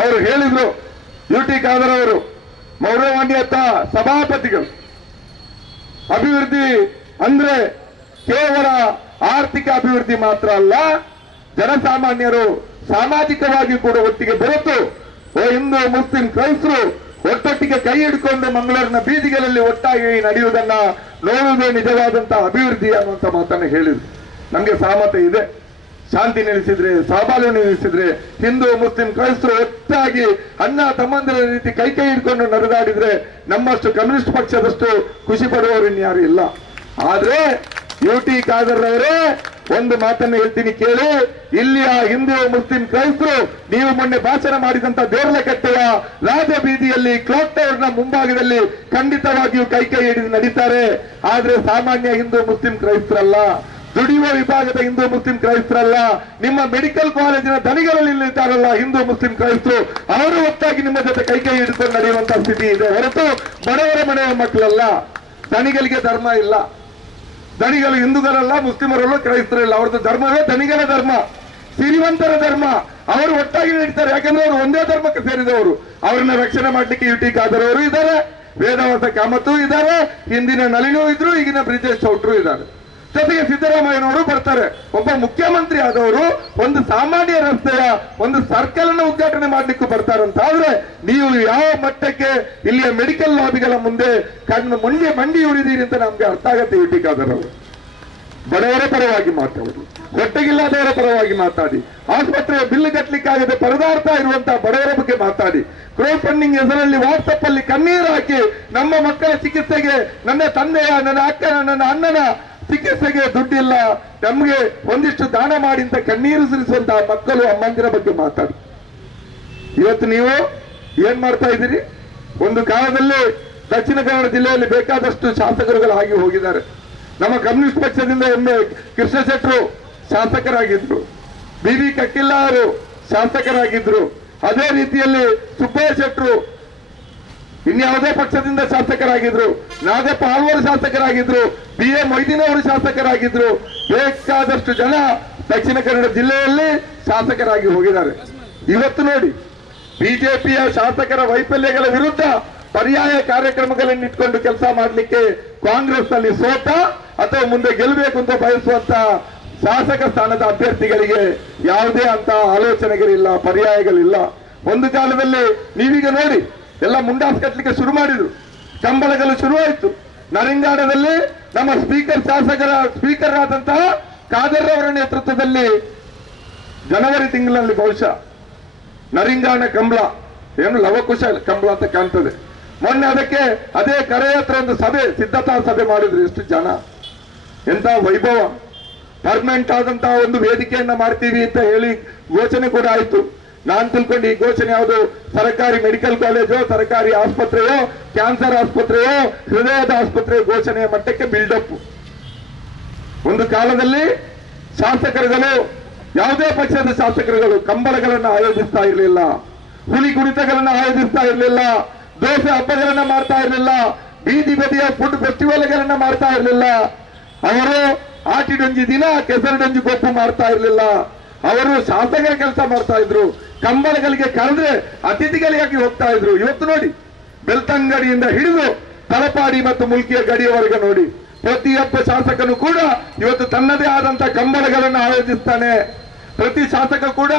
ಅವರು ಹೇಳಿದ್ರು, ಯುಟಿ ಖಾದರ್ ಅವರು, ಗೌರವಾನ್ವಿತ ಸಭಾಪತಿಗಳು, ಅಭಿವೃದ್ಧಿ ಅಂದ್ರೆ ಕೇವಲ ಆರ್ಥಿಕ ಅಭಿವೃದ್ಧಿ ಮಾತ್ರ ಅಲ್ಲ, ಜನಸಾಮಾನ್ಯರು ಸಾಮಾಜಿಕವಾಗಿ ಕೂಡ ಒಟ್ಟಿಗೆ ಬೆರೆತು ಹಿಂದೂ ಮುಸ್ಲಿಂ ಕ್ರೈಸ್ತರು ಒಟ್ಟೊಟ್ಟಿಗೆ ಕೈ ಹಿಡ್ಕೊಂಡು ಮಂಗಳೂರಿನ ಬೀದಿಗಳಲ್ಲಿ ಒಟ್ಟಾಗಿ ನಡೆಯುವುದನ್ನ ನೋಡುವುದೇ ನಿಜವಾದಂತಹ ಅಭಿವೃದ್ಧಿ ಅನ್ನುವಂಥ ಮಾತನ್ನು ಹೇಳಿದ್ರು. ನಮಗೆ ಸಹಮತ ಇದೆ. ಶಾಂತಿ ನೆಲೆಸಿದ್ರೆ, ಸಹಬಾಳ್ವೆ ನೆಲೆಸಿದ್ರೆ, ಹಿಂದೂ ಮುಸ್ಲಿಂ ಕ್ರೈಸ್ತರು ಒಟ್ಟಾಗಿ ಅಣ್ಣ ತಮ್ಮಂದಿರ ರೀತಿ ಕೈ ಕೈ ಹಿಡ್ಕೊಂಡು ನಡೆದಾಡಿದ್ರೆ ನಮ್ಮಷ್ಟು ಕಮ್ಯುನಿಸ್ಟ್ ಪಕ್ಷದಷ್ಟು ಖುಷಿ ಪಡುವವರು ಇನ್ಯಾರು ಇಲ್ಲ. ಆದ್ರೆ ಯುಟಿ ಖಾದರ್ ಅವರೇ ಒಂದು ಮಾತನ್ನು ಹೇಳ್ತೀನಿ ಕೇಳಿ. ಇಲ್ಲಿಯ ಹಿಂದೂ ಮುಸ್ಲಿಂ ಕ್ರೈಸ್ತರು ನೀವು ಮೊನ್ನೆ ಭಾಷಣ ಮಾಡಿದಂತ ದೇರ್ಲಕಟ್ಟೆಯ ರಾಜ ಬೀದಿಯಲ್ಲಿ ಕ್ಲಾಕ್ ಟವರ್ ನ ಮುಂಭಾಗದಲ್ಲಿ ಖಂಡಿತವಾಗಿಯೂ ಕೈ ಕೈ ಹಿಡಿದು ನಡೀತಾರೆ. ಆದ್ರೆ ಸಾಮಾನ್ಯ ಹಿಂದೂ ಮುಸ್ಲಿಂ ಕ್ರೈಸ್ತರಲ್ಲ, ದುಡಿಯುವ ವಿಭಾಗದ ಹಿಂದೂ ಮುಸ್ಲಿಂ ಕ್ರೈಸ್ತರಲ್ಲ, ನಿಮ್ಮ ಮೆಡಿಕಲ್ ಕಾಲೇಜಿನ ದನಿಗಳಲ್ಲಿ ಇಲ್ಲಿದ್ದಾರಲ್ಲ ಹಿಂದೂ ಮುಸ್ಲಿಂ ಕ್ರೈಸ್ತರು, ಅವರು ಒಟ್ಟಾಗಿ ನಿಮ್ಮ ಜೊತೆ ಕೈ ಕೈ ಹಿಡಿದುಕೊಂಡು ನಡೆಯುವಂತಹ ಸ್ಥಿತಿ ಇದೆ ಹೊರತು ಬಡವರ ಮನೆಯ ಮಕ್ಕಳಲ್ಲ. ದನಿಗಳಿಗೆ ಧರ್ಮ ಇಲ್ಲ. ದಣಿಗಳು ಹಿಂದೂಗಳಲ್ಲ, ಮುಸ್ಲಿಮರಲ್ಲ, ಕ್ರೈಸ್ತರಲ್ಲ. ಅವ್ರದ್ದು ಧರ್ಮವೇ ದಣಿಗಳ ಧರ್ಮ, ಶ್ರೀಮಂತರ ಧರ್ಮ. ಅವರು ಒಟ್ಟಾಗಿ ನಡೀತಾರೆ. ಯಾಕಂದ್ರೆ ಅವರು ಒಂದೇ ಧರ್ಮಕ್ಕೆ ಸೇರಿದವರು. ಅವರನ್ನ ರಕ್ಷಣೆ ಮಾಡ್ಲಿಕ್ಕೆ ಯುಟಿ ಖಾದರ್ ಅವರು ಇದ್ದಾರೆ, ವೇದವಾಸ ಕಾಮತ್ತು ಇದ್ದಾರೆ, ಹಿಂದಿನ ನಳಿನೂ ಇದ್ರು, ಈಗಿನ ಬ್ರಿಜೇಶ್ ಚೌಟ್ರು ಇದ್ದಾರೆ. ಜೊತೆಗೆ ಸಿದ್ದರಾಮಯ್ಯನವರು ಬರ್ತಾರೆ. ಒಬ್ಬ ಮುಖ್ಯಮಂತ್ರಿ ಆದವರು ಒಂದು ಸಾಮಾನ್ಯ ರಸ್ತೆಯ ಒಂದು ಸರ್ಕಲ್ ಅನ್ನು ಉದ್ಘಾಟನೆ ಮಾಡ್ಲಿಕ್ಕೂ ಬರ್ತಾರಂತ ಆದ್ರೆ ನೀವು ಯಾವ ಮಟ್ಟಕ್ಕೆ ಇಲ್ಲಿಯ ಮೆಡಿಕಲ್ ಲಾಬಿಗಳ ಮುಂದೆ ಮಂಡಿ ಉಳಿದೀರಿ ಅಂತ ನಮ್ಗೆ ಅರ್ಥ ಆಗತ್ತೆ. ಯುಟಿ ಖಾದರ್ ಅವರು ಬಡವರ ಪರವಾಗಿ ಮಾತಾಡಿ, ಹೊಟ್ಟೆಗಿಲ್ಲದವರ ಪರವಾಗಿ ಮಾತಾಡಿ, ಆಸ್ಪತ್ರೆಯ ಬಿಲ್ ಕಟ್ಟಲಿಕ್ಕಾಗದೆ ಪರದಾಡ್ತಾ ಇರುವಂತಹ ಬಡವರ ಬಗ್ಗೆ ಮಾತಾಡಿ, ಕ್ರೌಡ್ ಫಂಡಿಂಗ್ ಹೆಸರಲ್ಲಿ ವಾಟ್ಸಪ್ ಅಲ್ಲಿ ಕಣ್ಣೀರು ಹಾಕಿ ನಮ್ಮ ಮಕ್ಕಳ ಚಿಕಿತ್ಸೆಗೆ, ನನ್ನ ತಂದೆಯ, ನನ್ನ ಅಕ್ಕನ, ನನ್ನ ಅಣ್ಣನ ಚಿಕಿತ್ಸೆಗೆ ದುಡ್ಡಿಲ್ಲ, ನಮ್ಗೆ ಒಂದಿಷ್ಟು ದಾನ ಮಾಡಿ ಅಂತ ಕಣ್ಣೀರು ಸುರಿಸುವಂತಹ ಮಕ್ಕಳು, ಅಮ್ಮಂದಿರ ಬಗ್ಗೆ ಮಾತಾಡಿ. ಇವತ್ತು ನೀವು ಏನ್ ಮಾಡ್ತಾ ಇದ್ದೀರಿ? ಒಂದು ಕಾಲದಲ್ಲಿ ದಕ್ಷಿಣ ಕನ್ನಡ ಜಿಲ್ಲೆಯಲ್ಲಿ ಬೇಕಾದಷ್ಟು ಶಾಸಕರುಗಳು ಆಗಿ ಹೋಗಿದ್ದಾರೆ. ನಮ್ಮ ಕಮ್ಯುನಿಸ್ಟ್ ಪಕ್ಷದಿಂದ ಒಮ್ಮೆ ಕೃಷ್ಣ ಶೆಟ್ಟರು ಶಾಸಕರಾಗಿದ್ರು, ಬಿ ಕಕ್ಕಿಲ್ಲ ಅವರು ಶಾಸಕರಾಗಿದ್ರು, ಅದೇ ರೀತಿಯಲ್ಲಿ ಸುಬ್ಬಯ್ಯ ಶೆಟ್ಟರು ಇನ್ಯಾವುದೇ ಪಕ್ಷದಿಂದ ಶಾಸಕರಾಗಿದ್ರು, ನಾಗಪ್ಪ ಆಳ್ವಾರ್ ಶಾಸಕರಾಗಿದ್ರು, BA ಮೊಯ್ದೀನ್ ಅವರು ಶಾಸಕರಾಗಿದ್ರು. ಬೇಕಾದಷ್ಟು ಜನ ದಕ್ಷಿಣ ಕನ್ನಡ ಜಿಲ್ಲೆಯಲ್ಲಿ ಶಾಸಕರಾಗಿ ಹೋಗಿದ್ದಾರೆ. ಇವತ್ತು ನೋಡಿ ಬಿಜೆಪಿಯ ಶಾಸಕರ ವೈಫಲ್ಯಗಳ ವಿರುದ್ಧ ಪರ್ಯಾಯ ಕಾರ್ಯಕ್ರಮಗಳನ್ನು ಇಟ್ಕೊಂಡು ಕೆಲಸ ಮಾಡಲಿಕ್ಕೆ ಕಾಂಗ್ರೆಸ್ ನಲ್ಲಿ ಸೋತ ಅಥವಾ ಮುಂದೆ ಗೆಲ್ಲಬೇಕು ಅಂತ ಬಯಸುವಂತ ಶಾಸಕ ಸ್ಥಾನದ ಅಭ್ಯರ್ಥಿಗಳಿಗೆ ಯಾವುದೇ ಅಂತ ಆಲೋಚನೆಗಳಿಲ್ಲ, ಪರ್ಯಾಯಗಳಿಲ್ಲ. ಒಂದು ಕಾಲದಲ್ಲಿ ನೀವೀಗ ನೋಡಿ ಎಲ್ಲ ಮುಂಡಾಸ್ ಕಟ್ಟಲಿಕ್ಕೆ ಶುರು ಮಾಡಿದ್ರು, ಕಂಬಳಗಳು ಶುರುವಾಯಿತು. ನರಿಂಗಾಣದಲ್ಲಿ ನಮ್ಮ ಸ್ಪೀಕರ್ ಆದಂತಹ ಖಾದರ್ ಅವರ ನೇತೃತ್ವದಲ್ಲಿ ಜನವರಿ ತಿಂಗಳಲ್ಲಿ ಬಹುಶಃ ನರಿಂಗಾಣ ಕಂಬಳ ಏನು ಲವಕುಶ ಕಂಬಳ ಅಂತ ಕಾಣ್ತದೆ. ಮೊನ್ನೆ ಅದಕ್ಕೆ ಅದೇ ಕರೆ ಹತ್ರ ಒಂದು ಸಭೆ, ಸಿದ್ಧತಾ ಸಭೆ ಮಾಡಿದ್ರು. ಎಷ್ಟು ಜನ, ಎಂತ ವೈಭವ! ಪರ್ಮನೆಂಟ್ ಆದಂತಹ ಒಂದು ವೇದಿಕೆಯನ್ನ ಮಾಡ್ತೀವಿ ಅಂತ ಹೇಳಿ ಘೋಷಣೆ ಕೂಡ ಆಯ್ತು. ನಾನ್ ತಿಳ್ಕೊಂಡು ಈ ಘೋಷಣೆ ಯಾವುದು ಸರ್ಕಾರಿ ಮೆಡಿಕಲ್ ಕಾಲೇಜೋ, ಸರ್ಕಾರಿ ಆಸ್ಪತ್ರೆಯೋ, ಕ್ಯಾನ್ಸರ್ ಆಸ್ಪತ್ರೆಯೋ, ಹೃದಯದ ಆಸ್ಪತ್ರೆ ಘೋಷಣೆಯ ಮಟ್ಟಕ್ಕೆ ಬಿಲ್ಡಪ್. ಒಂದು ಕಾಲದಲ್ಲಿ ಶಾಸಕರುಗಳು, ಯಾವುದೇ ಪಕ್ಷದ ಶಾಸಕರುಗಳು ಕಂಬಳಗಳನ್ನು ಆಯೋಜಿಸ್ತಾ ಇರಲಿಲ್ಲ, ಹುಲಿ ಕುಣಿತಗಳನ್ನು ಆಯೋಜಿಸ್ತಾ ಇರಲಿಲ್ಲ, ದೋಸೆ ಹಬ್ಬಗಳನ್ನ ಮಾಡ್ತಾ ಇರಲಿಲ್ಲ, ಬೀದಿ ಬದಿಯ ಫುಡ್ ಫೆಸ್ಟಿವಲ್ಗಳನ್ನ ಮಾಡ್ತಾ ಇರಲಿಲ್ಲ. ಅವರು ಆಟಿಡೊಂಜಿ ದಿನ ಕೆಸರಡೊಂಜಿ ಗೊಪ್ಪು ಮಾಡ್ತಾ ಇರಲಿಲ್ಲ. ಅವರು ಶಾಸಕರ ಕೆಲಸ ಮಾಡ್ತಾ ಇದ್ರು. ಕಂಬಳಗಳಿಗೆ ಕರೆದ್ರೆ ಅತಿಥಿಗಳಿಗಾಗಿ ಹೋಗ್ತಾ ಇದ್ರು. ಇವತ್ತು ನೋಡಿ ಬೆಳ್ತಂಗಡಿಯಿಂದ ಹಿಡಿದು ತಲಪಾಡಿ ಮತ್ತು ಮುಲ್ಕಿಯ ಗಡಿಯವರೆಗೆ ನೋಡಿ, ಪ್ರತಿಯೊಬ್ಬ ಶಾಸಕನು ಕೂಡ ಇವತ್ತು ತನ್ನದೇ ಆದಂತಹ ಕಂಬಳಗಳನ್ನು ಆಯೋಜಿಸ್ತಾನೆ. ಪ್ರತಿ ಶಾಸಕ ಕೂಡ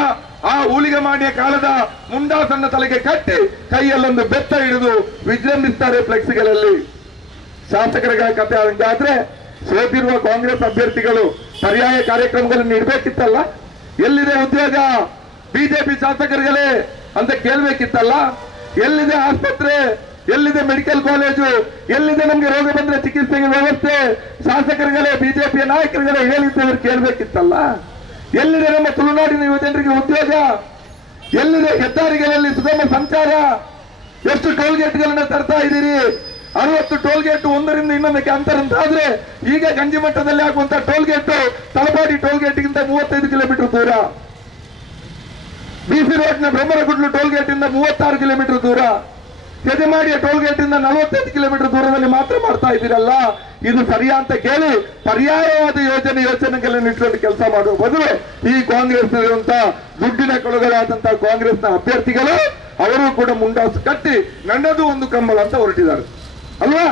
ಆ ಊಳಿಗಮಾಡಿಯ ಕಾಲದ ಮುಂಡಾಸನ್ನ ತಲೆಗೆ ಕಟ್ಟಿ ಕೈಯಲ್ಲೊಂದು ಬೆತ್ತ ಹಿಡಿದು ವಿಜೃಂಭಿಸ್ತಾರೆ ಫ್ಲೆಕ್ಸ್ಗಳಲ್ಲಿ. ಶಾಸಕರ ಕಥೆ ಹಂಗಾದ್ರೆ ಸೋತಿರುವ ಕಾಂಗ್ರೆಸ್ ಅಭ್ಯರ್ಥಿಗಳು ಪರ್ಯಾಯ ಕಾರ್ಯಕ್ರಮಗಳನ್ನು ಇಡಬೇಕಿತ್ತಲ್ಲ. ಎಲ್ಲಿದೆ ಉದ್ಯೋಗ ಬಿಜೆಪಿ ಶಾಸಕರುಗಳೇ ಅಂತ ಕೇಳ್ಬೇಕಿತ್ತಲ್ಲ. ಎಲ್ಲಿದೆ ಆಸ್ಪತ್ರೆ, ಎಲ್ಲಿದೆ ಮೆಡಿಕಲ್ ಕಾಲೇಜು, ಎಲ್ಲಿದೆ ನಮ್ಗೆ ರೋಗ ಬಂದ್ರೆ ಚಿಕಿತ್ಸೆಗೆ ವ್ಯವಸ್ಥೆ? ಶಾಸಕರುಗಳೇ, ಬಿಜೆಪಿಯ ನಾಯಕರುಗಳೇ ಹೇಳಿದ್ದವರು ಕೇಳ್ಬೇಕಿತ್ತಲ್ಲ. ಎಲ್ಲಿದೆ ನಮ್ಮ ತುಳುನಾಡಿನ ಯುವ ಜನರಿಗೆ ಉದ್ಯೋಗ? ಎಲ್ಲಿದೆ ಹೆದ್ದಾರಿಗಳಲ್ಲಿ ಸುಗಮ ಸಂಚಾರ? ಎಷ್ಟು ಟೋಲ್ಗೇಟ್ಗಳನ್ನ ತರ್ತಾ ಇದ್ದೀರಿ? 60 ಟೋಲ್ಗೇಟ್ ಒಂದರಿಂದ ಇನ್ನೊಂದಕ್ಕೆ ಅಂತರ ಅಂತ ಆದ್ರೆ ಈಗ ಗಂಜಿ ಮಟ್ಟದಲ್ಲಿ ಆಗುವಂತ ಟೋಲ್ಗೇಟ್ ತಲಪಾಡಿ ಟೋಲ್ಗೇಟ್ಗಿಂತ 35 ಕಿಲೋಮೀಟರ್ ದೂರ, BC ರೋಡ್ನ ಬ್ರಹ್ಮರಗುಡ್ಲು ಟೋಲ್ಗೇಟ್ ಇಂದ 36 ಕಿಲೋಮೀಟರ್ ದೂರ. ಕೆದಮಾಡಿಯ ಟೋಲ್ಗೇಟ್ ಇಂದ 45 ಕಿಲೋಮೀಟರ್ ದೂರದಲ್ಲಿ ಮಾತ್ರ ಮಾಡ್ತಾ ಇದ್ದೀರಲ್ಲ, ಇದು ಸರಿಯಾ ಅಂತ ಕೇಳಿ ಪರ್ಯಾಯವಾದ ಯೋಜನೆಗಳನ್ನು ಇಟ್ಕೊಂಡು ಕೆಲಸ ಮಾಡುವ ಬದಲು ಈ ಕಾಂಗ್ರೆಸ್ ದುಡ್ಡಿನ ಕೊಳಗಳಾದಂತಹ ಕಾಂಗ್ರೆಸ್ನ ಅಭ್ಯರ್ಥಿಗಳು ಅವರು ಕೂಡ ಮುಂಡಾಸು ಕಟ್ಟಿ ನನ್ನದು ಒಂದು ಕಂಬಳ ಅಂತ ಹೊರಟಿದ್ದಾರೆ ಅಲ್ವಾ.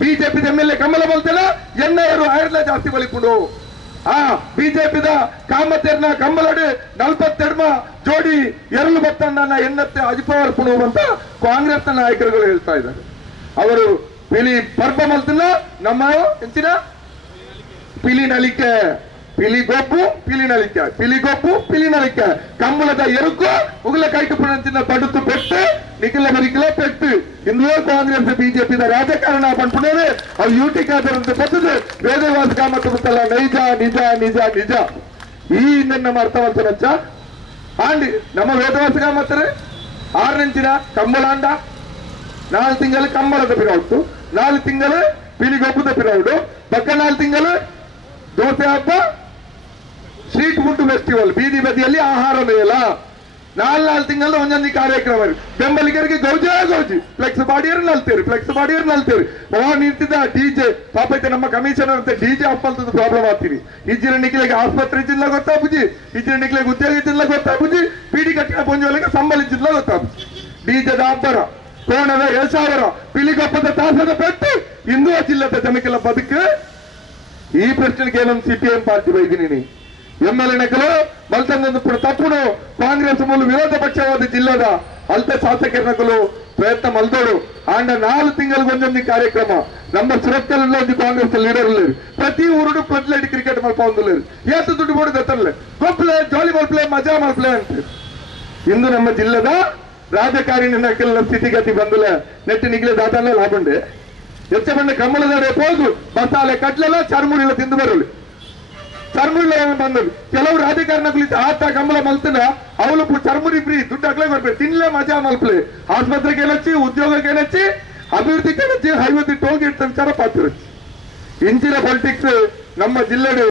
ಬಿಜೆಪಿ ಎಮ್ಮೆಲ್ಲೆ ಕಂಬಳ ಬಲ್ತಿಲ್ಲ, ಎಣ್ಣೆಯರು ಆಯರ್ಲ ಜಾಸ್ತಿ ಬಲಿಕೊಂಡು ಬಿಜೆಪಿದ ಕಾಮತೆರ್ನ ಕಂಬಲಡಿ 42 ಜೋಡಿ ಎರಲು ಬತ್ತನ್ನ ಎನ್ನತ್ತೆ ಅಜಿಪವರ್ ಪುಣು ಅಂತ ಕಾಂಗ್ರೆಸ್ನ ನಾಯಕರುಗಳು ಹೇಳ್ತಾ ಇದ್ದಾರೆ. ಅವರು ಪಿಲಿ ಪರ್ಬ ಮಲ್ತಿಲ್ಲ, ನಮ್ಮ ಎಂಚಿನ ಪಿಲಿ ನಲಿಕೆ ಪಿಲಿಗೊಬ್ಬು ಪಿಲಿ ನಲಿಕೆ ಕಂಬಳದ ಎರುಕು ಉಗುಲ ಕೈಟು ಪುಣಂಚಿನ ತಡುತ್ತು ಪೆಟ್ಟು ನಿಖಿಲ ಬರಿಕಿಲ ಪೆಟ್ಟು ಇಂದು ಕಾಂಗ್ರೆಸ್ ಬಿಜೆಪಿ ರಾಜಕಾರಣ ಪಂಪುಣೇನೆ ಅವು ಯೂಟಿ ಕಾದರಂತೆ ಬರ್ತದೆ ವೇದವಾಸ ಕಾಮತ್ತು ಗೊತ್ತಲ್ಲ ನೈಜ ನಿಜ ನಿಜ ನಿಜ ಈ ನಮ್ಮ ಅರ್ಥವಂತನಚ್ಚ ಆಂಡಿ ನಮ್ಮ ವೇದವಾಸ ಕಾಮತ್ತರೆ 6 ನೆಂಚಿನ ಕಂಬಳಾಂಡ 4 ತಿಂಗಳು ಕಂಬಳದ ಪಿರೌಟು 4 ತಿಂಗಳು ಪಿಲಿಗೊಬ್ಬದ ಪಿರೌಡು ಪಕ್ಕ 4 ತಿಂಗಳು ದೋಸೆ ಹಬ್ಬ ಸ್ಟ್ರೀಟ್ ಫುಡ್ ಫೆಸ್ಟಿವಲ್ ಬೀದಿ ಬದಿಯಲ್ಲಿ ಆಹಾರ ಮೇಳ 4 ತಿಂಗಳು ಒಂದೊಂದು ಕಾರ್ಯಕ್ರಮ ಬೆಂಬಲಿಗರಿಗೆ ಗೌಜಿ ಫ್ಲೆಕ್ಸ್ ಬಾಡಿಯರ್ ನಲ್ತೇರಿ ನಿಂತಿದ್ದ ಡಿಜೆ ಪಾಪ ಐತೆ ನಮ್ಮ ಕಮಿಷನರ್ ಅಂತ ಡಿಜೆ ಅಪ್ಪಲ್ತದ ಪ್ರಾಬ್ಲಮ್ ಆಗ್ತೀರಿ ಇಜ್ಜಿನ ನಿಖಿಲೆಗೆ ಆಸ್ಪತ್ರೆ ಜಿಲ್ಲ ಗೊತ್ತಾಪುಜಿ ಇಜ್ಜಿನ ನಿಖಿಲೆಗೆ ಉದ್ಯೋಗ ಜಿಲ್ಲ ಗೊತ್ತಾಪುಜಿ ಪೀಡಿ ಕಟ್ಟಿನ ಪೊಂಜೋಲಿಗೆ ಸಂಬಳ ಜಿಲ್ಲ ಗೊತ್ತಾಪುಜಿ ಡಿಜೆದ ಅಬ್ಬರ ಕೋಣದ ಯಶಾವರ ಪಿಲಿಗೊಪ್ಪದ ತಾಸದ ಪೆಟ್ಟು ಇಂದು ಜಿಲ್ಲದ ಜನಕ್ಕೆಲ್ಲ ಬದುಕು ಈ ಪ್ರಶ್ನೆಗೆ ಏನೊಂದು ಸಿಪಿಎಂ ಪಾರ್ಟಿ ಬೈದಿನಿ ಎಮ್ಮೆಲ್ಯೆ ನಕಲು ಮಲ್ತಂದು ತಪ್ಪುಡು ಕಾಂಗ್ರೆಸ್ ಮೂಲ ವಿರೋಧ ಪಕ್ಷವಾದ ಜಿಲ್ಲೆದ ಅಲ್ತ ಶಾಸಕರ ನಕಲು ಪ್ರಯತ್ನ ಮಲ್ದೋಡು ಆಂಡ 4 ತಿಂಗಳಿಗೊಂದೊಂದು ಕಾರ್ಯಕ್ರಮ ನಮ್ಮ ಸುರತ್ಕಲ್ ಒಂದು ಕಾಂಗ್ರೆಸ್ ಲೀಡರ್ ಪ್ರತಿ ಊರುಡು ಫ್ಲಡ್ ಕ್ರಿಕೆಟ್ ಮಲ್ಪ ಒಂದು ಎಷ್ಟು ದುಡ್ಡು ಬೋರ್ಡ್ ಎತ್ತರಲೆ ಗೊಪ್ಪಲೆ ಜಾಲಿ ಮಲ್ಪ್ಲೆ ಮಜಾ ಮಲ್ಪ್ಲೆ ಅಂತ ಇಂದು ನಮ್ಮ ಜಿಲ್ಲೆದ ರಾಜಕಾರಣಿ ನಕಲಿನ ಸ್ಥಿತಿಗತಿ ಬಂದಲ ನೆಟ್ಟು ನಿಗಿಲೆ ದಾಟಲ್ಲ ಲಾಭಂಡೆ ಹೆಚ್ಚ ಬಂದ ಕಮ್ಮಲದ ರೇಪೋದು ಮಸಾಲೆ ಕಟ್ಲೆಲ್ಲ ಚರ್ಮುಳಿಲ್ಲ ತಿಂದು ಬರಲಿ ಚರ್ಮುಳ್ಳ ಬಂದಳು ಕೆಲವು ರಾಜಕಾರಣ ಆತ ಕಂಬಳ ಮಲ್ತನ ಅವಳು ಚರ್ಮುರಿ ಫ್ರೀ ದುಡ್ಡು ಹಾಕ್ಲೇ ಬರ್ಬೇಕು ತಿನ್ಲೇ ಮಜಾ ಮಲ್ಪ್ಲೆ ಆಸ್ಪತ್ರೆಗೆ ಏನಚ್ಚಿ ಉದ್ಯೋಗಕ್ಕೆ ಏನಚ್ಚಿ ಅಭಿವೃದ್ಧಿಗೆ ಏನಚ್ಚಿ ಹೈವೇ ಟೋಲ್ ಗೇಟ್ ವಿಚಾರ ಪಾತ್ರ ಇಂಚಿನ ಪಾಲಿಟಿಕ್ಸ್ ನಮ್ಮ ಜಿಲ್ಲೆ